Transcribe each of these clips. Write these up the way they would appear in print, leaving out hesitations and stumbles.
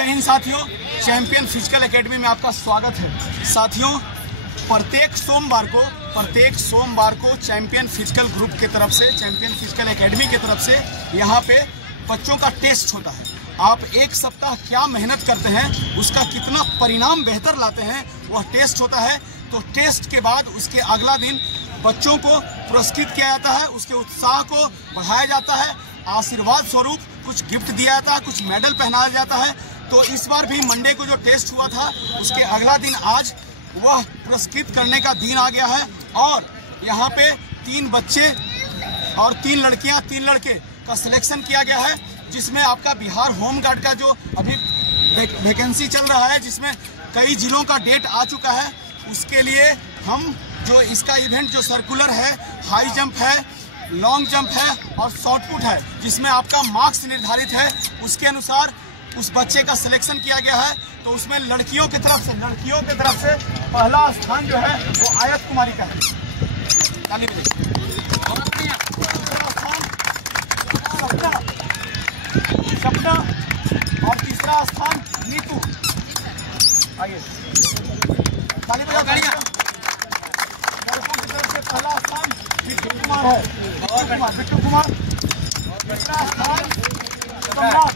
साथियों, champion physical academy में आपका स्वागत है। साथियों, प्रत्येक सोमवार को चैंपियन फिजिकल ग्रुप की तरफ से, चैंपियन फिजिकल एकेडमी की तरफ से यहाँ पे बच्चों का टेस्ट होता है। आप एक सप्ताह क्या मेहनत करते हैं, उसका कितना परिणाम बेहतर लाते हैं, वह टेस्ट होता है। तो टेस्ट के बाद उसके अगला दिन बच्चों को पुरस्कृत किया जाता है, उसके उत्साह को बढ़ाया जाता है, आशीर्वाद स्वरूप कुछ गिफ्ट दिया जाता है, कुछ मेडल पहनाया जाता है। तो इस बार भी मंडे को जो टेस्ट हुआ था, उसके अगला दिन आज वह पुरस्कृत करने का दिन आ गया है। और यहाँ पे 3 बच्चे और 3 लड़कियाँ, 3 लड़के का सिलेक्शन किया गया है, जिसमें आपका बिहार होमगार्ड का जो अभी वैकेंसी चल रहा है, जिसमें कई जिलों का डेट आ चुका है, उसके लिए हम जो इसका इवेंट जो सर्कुलर है, हाई जंप है, लॉन्ग जंप है और शॉर्ट पुट है, जिसमें आपका मार्क्स निर्धारित है, उसके अनुसार उस बच्चे का सिलेक्शन किया गया है। तो उसमें लड़कियों की तरफ से पहला स्थान जो है वो आयत कुमारी का है। ताली बजाइए। सपना और तीसरा स्थान नीतू। आइए, ताली बजाइए। लड़कों की तरफ से पहला स्थान बिट्टू कुमार है। बिट्टू कुमार, दूसरा स्थान सम्राट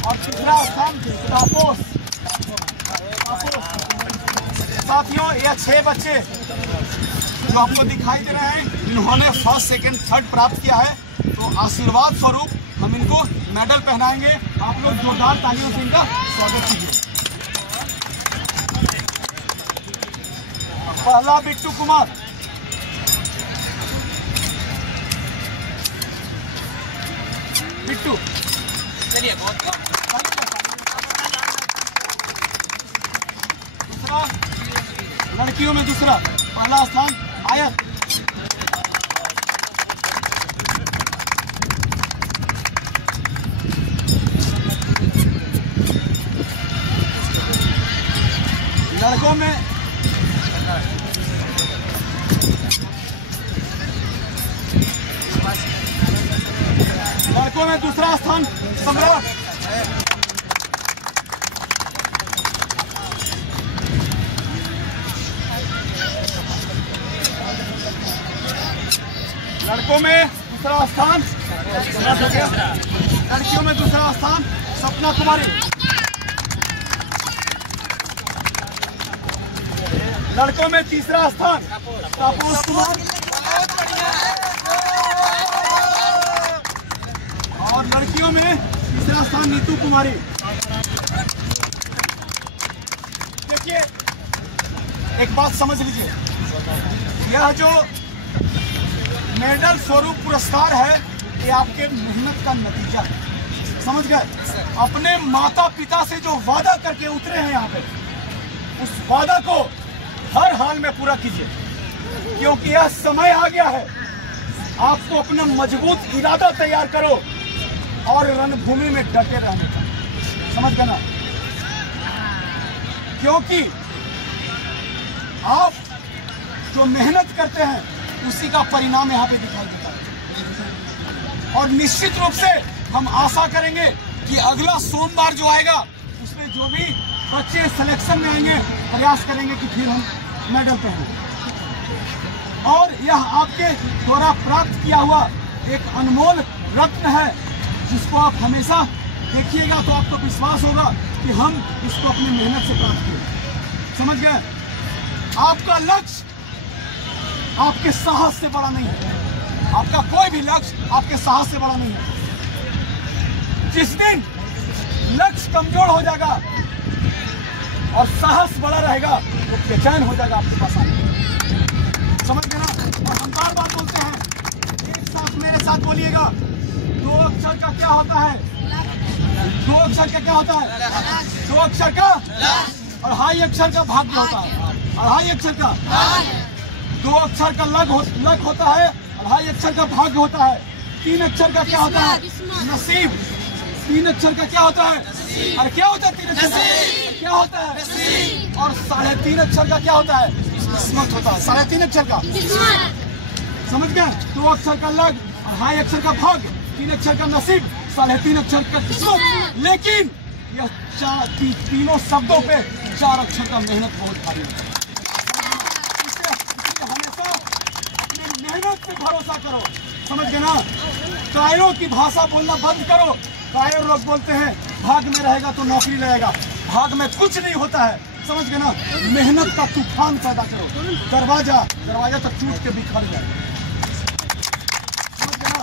और तीसरा स्थान तापोस। साथियों, ये 6 बच्चे जो आपको दिखाई दे रहे हैं, इन्होंने फर्स्ट, सेकंड, थर्ड प्राप्त किया है। तो आशीर्वाद स्वरूप हम इनको मेडल पहनाएंगे। आप लोग जोरदार तालियों से इनका स्वागत कीजिए। पहला बिट्टू कुमार, बिट्टू, चलिए। दूसरा, लड़कियों में दूसरा पहला स्थान आयत। लड़कों में दूसरा स्थान सम्राट। लड़कों में दूसरा स्थान, लड़कियों में दूसरा स्थान सपना कुमारी। लड़कों में तीसरा स्थान तापोस कुमार और लड़कियों में तीसरा स्थान नीतू कुमारी। देखिए, एक बात समझ लीजिए, यह जो मेडल स्वरूप पुरस्कार है, ये आपके मेहनत का नतीजा है। समझ गए? अपने माता पिता से जो वादा करके उतरे हैं यहाँ पे, उस वादा को हर हाल में पूरा कीजिए, क्योंकि यह समय आ गया है। आपको अपना मजबूत इरादा तैयार करो और रणभूमि में डटे रहने का। समझ गए ना? क्योंकि आप जो मेहनत करते हैं, उसी का परिणाम यहाँ पे दिखाई देता है। और निश्चित रूप से हम आशा करेंगे कि अगला सोमवार जो आएगा, उसमें जो भी बच्चे सिलेक्शन में आएंगे, प्रयास करेंगे कि फिर हम मेडल पहने। और यह आपके द्वारा प्राप्त किया हुआ एक अनमोल रत्न है, जिसको आप हमेशा देखिएगा तो आपको विश्वास होगा कि हम इसको अपनी मेहनत से प्राप्त किए। समझ गए? आपका लक्ष्य आपके साहस से बड़ा नहीं है। आपका कोई भी लक्ष्य आपके साहस से बड़ा नहीं है। जिस दिन लक्ष्य कमजोर हो जाएगा और साहस बड़ा रहेगा, तो बेचैन हो जाएगा आपके पास आने। समझ गए ना? और हम बार बार बोलते हैं, एक साथ मेरे साथ बोलिएगा, 2 अक्षर का क्या होता है? 2 अक्षर का क्या होता है? 2 अक्षर का और हाई अक्षर का भाग्य होता है। और हाई अक्षर का 2 अक्षर का लक होता है और हाई अक्षर का भाग्य होता है। 3 अक्षर का क्या होता है? नसीब। 3 अक्षर का क्या होता है? और क्या होता है 3 अक्षर का? क्या होता है? और 3.5 अक्षर का क्या होता है? किस्मत होता है। 3.5 अक्षर का समझ गए? 2 अक्षर का लक और हाई अक्षर का भाग्य, 3 अक्षर का नसीब, 3.5 अक्षर का किस्मत। लेकिन यह तीनों शब्दों पे 4 अक्षर का मेहनत बहुत भारी होता है। इसलिए हमेशा अपनी मेहनत पे भरोसा करो, समझ गए ना। कायरों की भाषा बोलना बंद करो। कायर लोग बोलते हैं भाग में रहेगा तो नौकरी रहेगा, भाग में कुछ नहीं होता है, समझ गए ना। मेहनत का तूफान पैदा करो, दरवाजा तक टूट के बिखर जाए, समझ गए ना।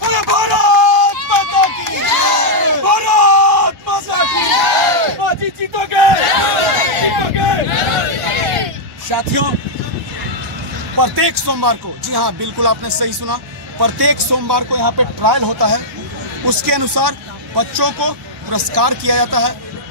अरे भारत माता की, भारत माता की, बाजी जीतोगे। साथियों, प्रत्येक सोमवार को, जी हाँ बिल्कुल आपने सही सुना, प्रत्येक सोमवार को यहाँ पे ट्रायल होता है। उसके अनुसार बच्चों को पुरस्कार किया जाता है।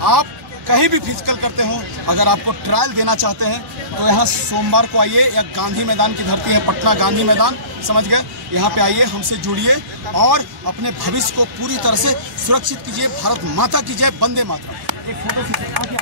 आप कहीं भी फिजिकल करते हो, अगर आपको ट्रायल देना चाहते हैं तो यहाँ सोमवार को आइए। या गांधी मैदान की धरती है, पटना गांधी मैदान, समझ गए। यहाँ पे आइए, हमसे जुड़िए और अपने भविष्य को पूरी तरह से सुरक्षित कीजिए। भारत माता की जय, वंदे मातरम। एक फोटो